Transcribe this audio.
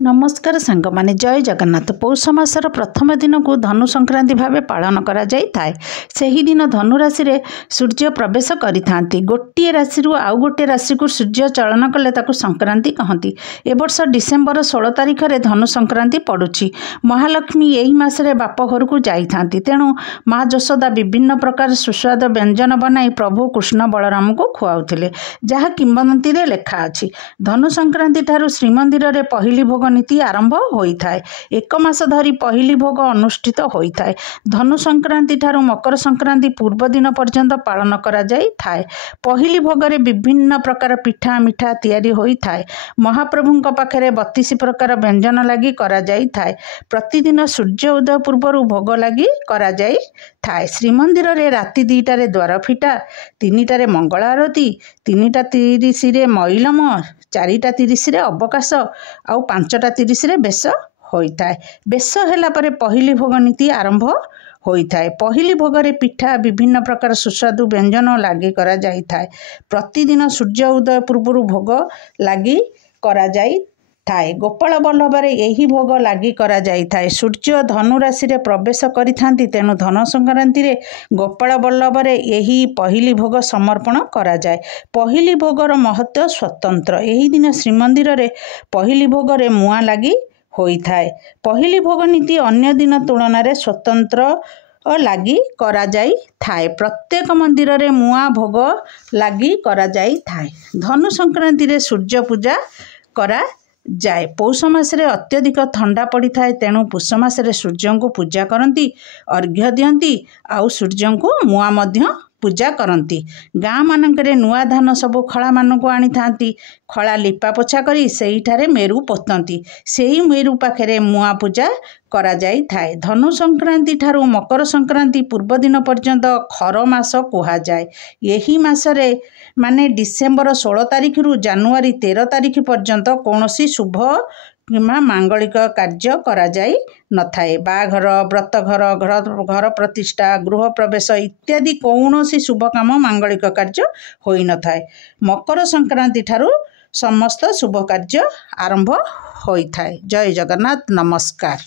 नमस्कार सांग माने जय जगन्नाथ। पौष मासर प्रथम दिन को धनु संक्रांति भाव पालन करा जाई थाए। सेही दिन धनु राशि रे सूर्य प्रवेश करिथांती। गोटे राशि रु आउ गोटे राशि को सूर्य चलन कले ताकू संक्रांति कहती। ए वर्ष डिसेम्बर 16 तारिख रे धनु संक्रांति पड़ुछि। महालक्ष्मी एही मासरे बाप घर को जाइथांती। तेणु माँ जशोदा विभिन्न प्रकार सुस्वाद व्यंजन बनाई प्रभु कृष्ण बलराम को खुआउथिले, जहा किंवदंती रे लेखा अछि। धनु संक्रांति ठारू श्रीमंदिर रे पहिली भोग नीति आरंभ होइथाए। एक मास धरी पहिली भोग अनुष्ठित होइथाए। धनु संक्रांति ठारू मकर संक्रांति पूर्व दिन पर्यंत पालन करा जाई थाए। पहिली भोगरे विभिन्न प्रकार पिठा मिठा तैयारी होइथाए। महाप्रभुंक पाखरे 32 प्रकार व्यंजन लागि करा जाई थाए। प्रतिदिन सूर्य उदय पूर्व भोग लागि करा जाई थाए। श्रीमंदिर रे राति 2टा रे द्वार फिटा, 3टा रे मंगल आरती, 3टा 30 रे मैलम, 4टा 30 रे अवकाश आउ 5टा 30 रे बेश होइथाए। बेश होला परे पहिली भोग नीति आरंभ होइथाए। पहिली भोगरे पिठा विभिन्न प्रकार सुस्वादु व्यंजन लागि करा जाई थाए। प्रतिदिन सूर्य उदय पूर्व भोग लागि करा जाई थाए। गोपाल बल्लभरे यही भोग लागि करा जाई थाए। सूर्य धनु राशि रे प्रवेश करिथांती। तेणु धनु संक्रांति रे गोपाल बल्लभरे यही पहिली भोग समर्पण करा जाए। पहिली भोगर महत्व स्वतंत्र। यही दिन श्रीमंदिर रे पहिली भोगरे मुआ लागि होइथाए। पहिली भोग नीति अन्य दिन तुलन रे स्वतंत्र लागि करा जाई थाए। प्रत्येक मंदिर रे मुआ भोग लागि करा जाई थाए। धनु संक्रांति रे सूर्य पूजा करा जाए। पौष मासरे अत्यधिक ठंडा पड़ी थाए। तेणु पुष मासरे सूर्य को पूजा करती, अर्घ्य दियंती, आउ सूर्य को मुआ मध्य पूजा करती। गाँ मानकरे नुआ धान सबु खला मानक आनी थांती। खला लिपा पोछा करी सेहीठारे मेरु पोतंती। सेही मेरु पाखरे मुआ पूजा करा जाई थाए। धनु संक्रांति ठारू मकर संक्रांति पूर्व दिन पर्यंत खर मास कुहा जाए। यही मासरे माने डिसेम्बर 16 तारिख रु जानुआरी 13 तारिख पर्यंत कौनसी शुभ किंवा मांगलिक कार्य करा जाई नथाए। बाघर, व्रतघर, घर प्रतिष्ठा, गृह प्रवेश इत्यादि कौनसी शुभ काम मांगलिक कार्य होई नथाए। मकर संक्रांति ठारू समस्त शुभ कार्य आरंभ होई थाए। जय जगन्नाथ। नमस्कार।